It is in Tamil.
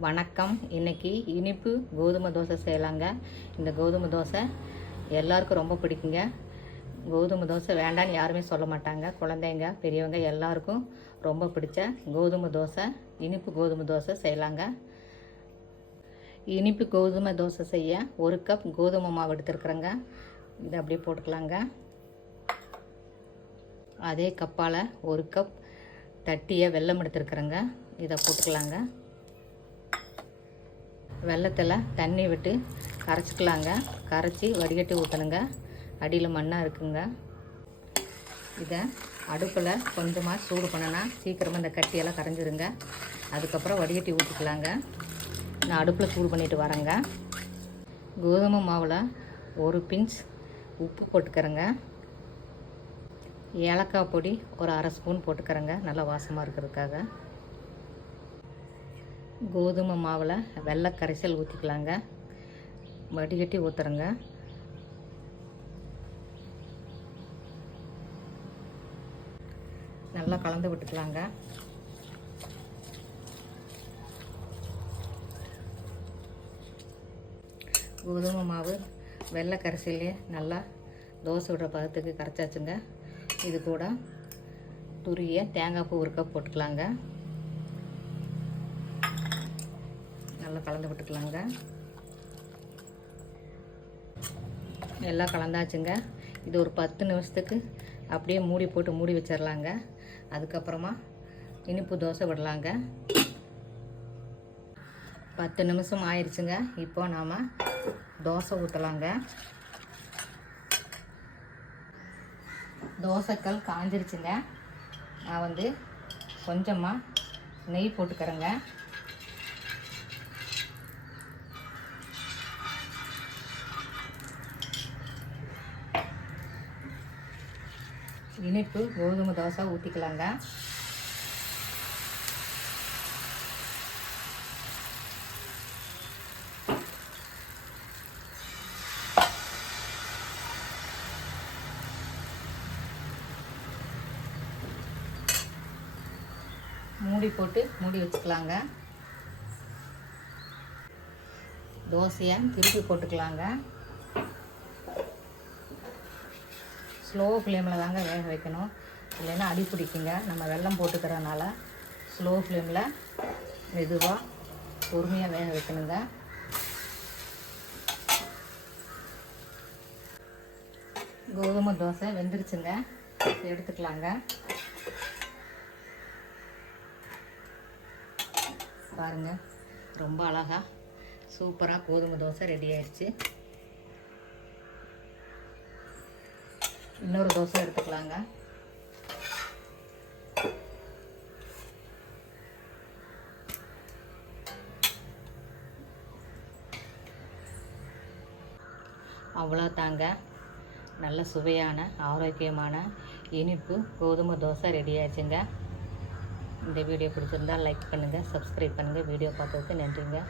வணக்கம். இன்னைக்கு இனிப்பு கோதுமை தோசை செய்யலாங்க. இந்த கோதுமை தோசை எல்லாருக்கும் ரொம்ப பிடிக்குங்க. கோதுமை தோசை வேண்டான்னு யாருமே சொல்ல மாட்டாங்க. குழந்தைங்க பெரியவங்க எல்லாருக்கும் ரொம்ப பிடிச்ச கோதுமை தோசை இனிப்பு கோதுமை தோசை செய்யலாங்க. இனிப்பு கோதுமை தோசை செய்ய ஒரு கப் கோதுமை மாவு எடுத்துருக்குறேங்க. இதை அப்படியே போட்டுக்கலாங்க. அதே கப்பால் ஒரு கப் தட்டியை வெல்லம் எடுத்துருக்குறேங்க. இதை போட்டுக்கலாங்க. வெள்ளத்தில் தண்ணி விட்டு கரைச்சிக்கலாங்க. கரைச்சி வடிகட்டி ஊற்றணுங்க அடியில் மண்ணாக இருக்குங்க. இதை அடுப்பில் கொஞ்சமாக சூடு பண்ணனா சீக்கிரமாக இந்த கட்டியெல்லாம் கரைஞ்சிருங்க. அதுக்கப்புறம் வடிகட்டி ஊற்றிக்கலாங்க நான் அடுப்பில் சூடு பண்ணிட்டு வரேங்க. கோதுமை மாவில் ஒரு பிஞ்ச் உப்பு போட்டுக்கிறேங்க. ஏலக்காய் பொடி ஒரு அரை ஸ்பூன் போட்டுக்கிறேங்க. நல்லா வாசமாக இருக்கிறதுக்காக. கோதுமை மாவில் வெள்ளை கரைசல் ஊற்றிக்கலாங்க வடிகட்டி ஊற்றுறங்க நல்லா கலந்து விட்டுக்கலாங்க. கோதுமை மாவு வெள்ளை கரைசல்லே நல்லா தோசை விடுற பதத்துக்கு கரைச்சாச்சுங்க. இது கூட துரிய தேங்காய் பூ ஒரு கப் போட்டுக்கலாங்க. நல்லா கலந்து விட்டுக்கலாங்க. எல்லாம் கலந்தாச்சுங்க. இது ஒரு பத்து நிமிஷத்துக்கு அப்படியே மூடி போட்டு மூடி வச்சிடலாங்க அதுக்கப்புறமா இனிப்பு தோசை விடலாங்க. பத்து நிமிஷம் ஆயிடுச்சுங்க இப்போ நாம் தோசை ஊற்றலாங்க தோசைக்கல் காஞ்சிருச்சுங்க. நான் வந்து கொஞ்சமாக நெய் போட்டுக்கிறேங்க. இனிப்பு கோதுமை தோசை ஊற்றிக்கலாங்க மூடி போட்டு மூடி வச்சுக்கலாங்க. தோசையை திருப்பி போட்டுக்கலாங்க. ஸ்லோ ஃப்ளேமில் தாங்க வேக வைக்கணும். இல்லைன்னா அடி பிடிக்குங்க. நம்ம வெள்ளம் போட்டுக்கிறதுனால ஸ்லோ ஃப்ளேமில் மெதுவாக பொறுமையாக வேக வைக்கணுங்க. கோதுமை தோசை வெந்துருச்சுங்க. எடுத்துக்கலாங்க. பாருங்க ரொம்ப அழகா சூப்பராக கோதுமை தோசை ரெடி ஆயிடுச்சு. இன்னொரு தோசை எடுத்துக்கலாங்க. அவ்வளோ தாங்க நல்ல சுவையான ஆரோக்கியமான இனிப்பு கோதுமை தோசை ரெடி ஆச்சுங்க இந்த வீடியோ பிடிச்சிருந்தா லைக் பண்ணுங்கள் சப்ஸ்கிரைப் பண்ணுங்கள் வீடியோ பார்த்ததுக்கு நன்றிங்க.